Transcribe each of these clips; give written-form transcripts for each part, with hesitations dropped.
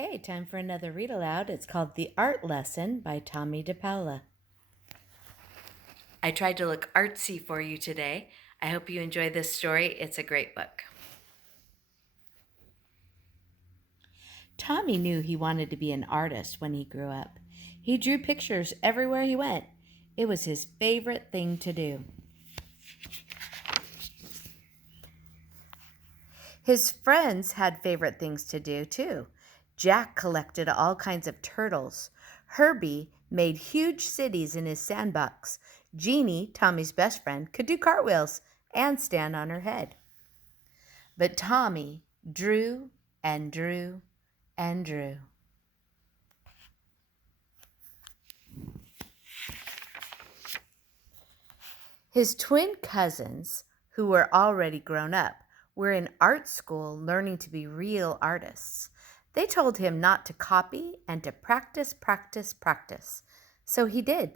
Okay, time for another read aloud. It's called The Art Lesson by Tommy DePaula. I tried to look artsy for you today. I hope you enjoy this story. It's a great book. Tommy knew he wanted to be an artist when he grew up. He drew pictures everywhere he went. It was his favorite thing to do. His friends had favorite things to do too. Jack collected all kinds of turtles. Herbie made huge cities in his sandbox. Jeanie, Tommy's best friend, could do cartwheels and stand on her head. But Tommy drew and drew and drew. His twin cousins, who were already grown up, were in art school learning to be real artists. They told him not to copy and to practice, practice, practice. So he did.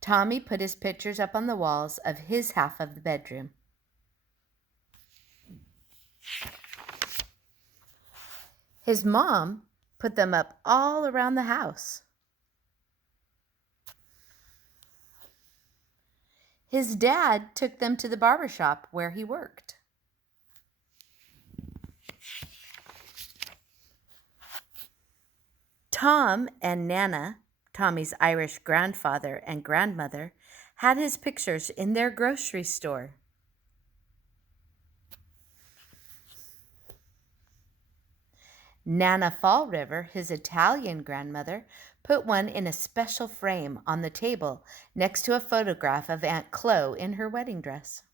Tommy put his pictures up on the walls of his half of the bedroom. His mom put them up all around the house. His dad took them to the barber shop where he worked. Tom and Nana, Tommy's Irish grandfather and grandmother, had his pictures in their grocery store. Nana Fall River, his Italian grandmother, put one in a special frame on the table next to a photograph of Aunt Chloe in her wedding dress.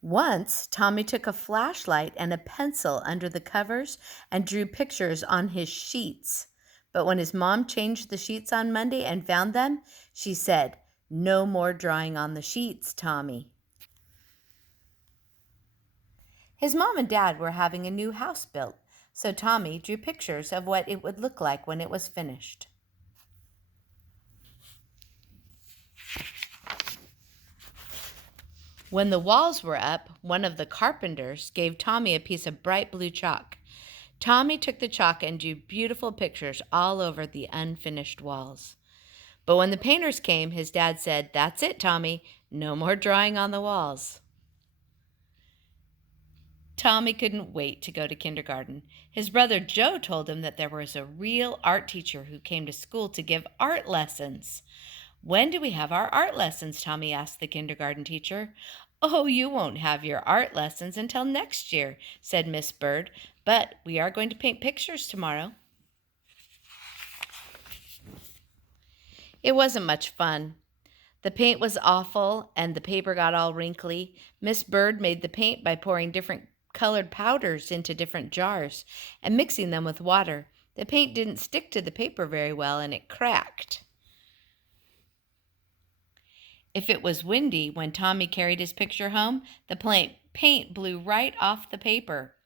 Once, Tommy took a flashlight and a pencil under the covers and drew pictures on his sheets. But when his mom changed the sheets on Monday and found them, she said, "No more drawing on the sheets, Tommy." His mom and dad were having a new house built, so Tommy drew pictures of what it would look like when it was finished. When the walls were up, one of the carpenters gave Tommy a piece of bright blue chalk. Tommy took the chalk and drew beautiful pictures all over the unfinished walls. But when the painters came, his dad said, "That's it, Tommy. No more drawing on the walls." Tommy couldn't wait to go to kindergarten. His brother Joe told him that there was a real art teacher who came to school to give art lessons. "When do we have our art lessons?" Tommy asked the kindergarten teacher. "Oh, you won't have your art lessons until next year," said Miss Bird, "but we are going to paint pictures tomorrow." It wasn't much fun. The paint was awful and the paper got all wrinkly. Miss Bird made the paint by pouring different colored powders into different jars and mixing them with water. The paint didn't stick to the paper very well and it cracked. If it was windy when Tommy carried his picture home, the paint blew right off the paper.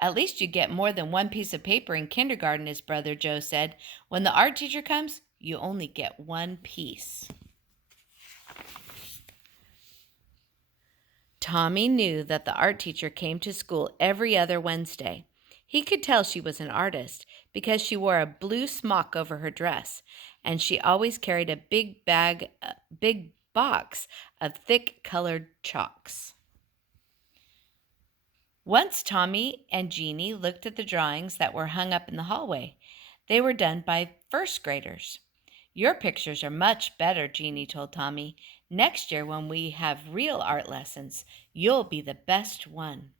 "At least you get more than one piece of paper in kindergarten," his brother Joe said. "When the art teacher comes, you only get one piece." Tommy knew that the art teacher came to school every other Wednesday. He could tell she was an artist because she wore a blue smock over her dress, and she always carried a big box of thick colored chalks. Once Tommy and Jeanie looked at the drawings that were hung up in the hallway. They were done by first graders. "Your pictures are much better," Jeanie told Tommy. "Next year when we have real art lessons, you'll be the best one."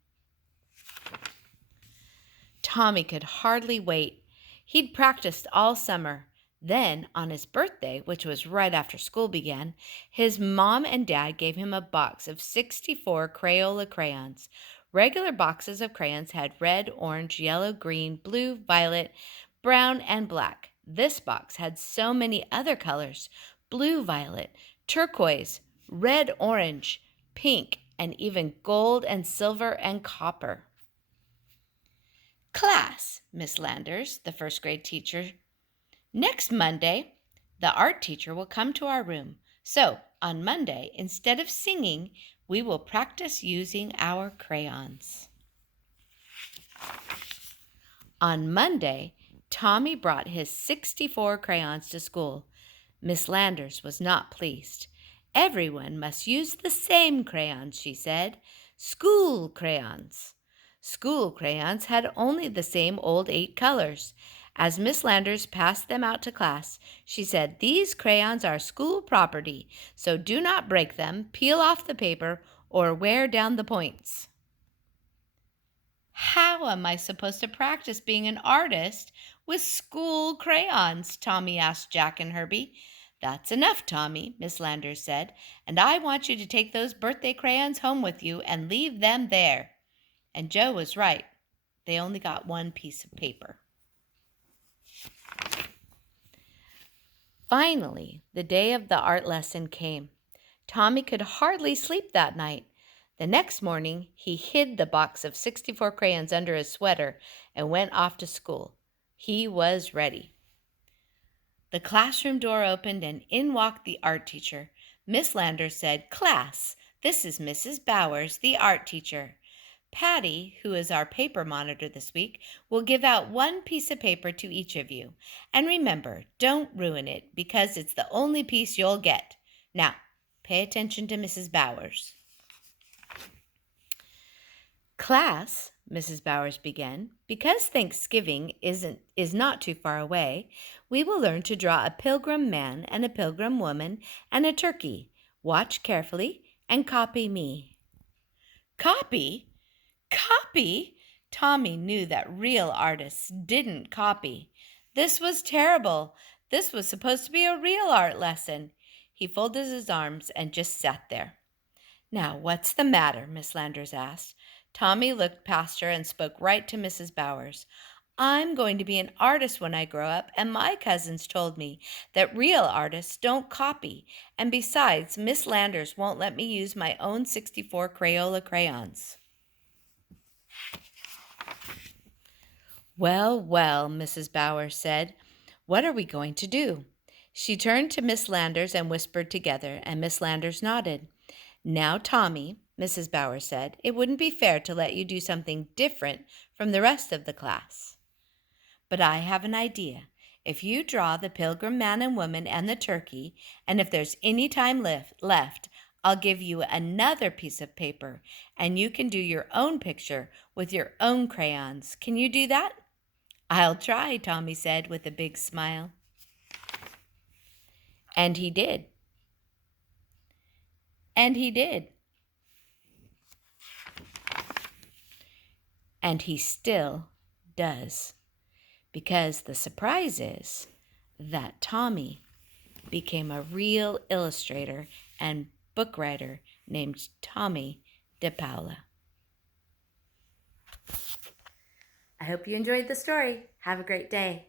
Tommy could hardly wait. He'd practiced all summer. Then, on his birthday, which was right after school began, his mom and dad gave him a box of 64 Crayola crayons. Regular boxes of crayons had red, orange, yellow, green, blue, violet, brown, and black. This box had so many other colors: blue, violet, turquoise, red, orange, pink, and even gold and silver and copper. "Class," Miss Landers, the first grade teacher, "next Monday, the art teacher will come to our room. So, on Monday, instead of singing, we will practice using our crayons. On Monday, Tommy brought his 64 crayons to school. Miss Landers was not pleased. Everyone must use the same crayons, she said. School crayons. School crayons had only the same old 8 colors. As Miss Landers passed them out to class, she said, "These crayons are school property, so do not break them, peel off the paper, or wear down the points." How am I supposed to practice being an artist with school crayons? Tommy asked Jack and Herbie. That's enough, Tommy, Miss Landers said, and I want you to take those birthday crayons home with you and leave them there. And Joe was right. They only got one piece of paper. Finally, the day of the art lesson came. Tommy could hardly sleep that night. The next morning, he hid the box of 64 crayons under his sweater and went off to school. He was ready. The classroom door opened and in walked the art teacher. Miss Landers said, "Class, this is Mrs. Bowers, the art teacher. Patty, who is our paper monitor this week, will give out one piece of paper to each of you. And remember, don't ruin it because it's the only piece you'll get. Now, pay attention to Mrs. Bowers." "Class," Mrs. Bowers began, "because Thanksgiving is not too far away, we will learn to draw a pilgrim man and a pilgrim woman and a turkey. Watch carefully and copy me." Copy? Copy? Tommy knew that real artists didn't copy. This was terrible. This was supposed to be a real art lesson. He folded his arms and just sat there. "Now, what's the matter?" Miss Landers asked. Tommy looked past her and spoke right to Mrs. Bowers. "I'm going to be an artist when I grow up, and my cousins told me that real artists don't copy. And besides, Miss Landers won't let me use my own 64 Crayola crayons." "Well, well," Mrs. Bowers said, "what are we going to do?" She turned to Miss Landers and whispered together, and Miss Landers nodded. "Now, Tommy," Mrs. Bowers said, "it wouldn't be fair to let you do something different from the rest of the class. But I have an idea. If you draw the pilgrim man and woman and the turkey, and if there's any time left, I'll give you another piece of paper, and you can do your own picture with your own crayons. Can you do that?" "I'll try," Tommy said with a big smile. And he did. And he did. And he still does. Because the surprise is that Tommy became a real illustrator and book writer named Tommy DePaula. I hope you enjoyed the story. Have a great day.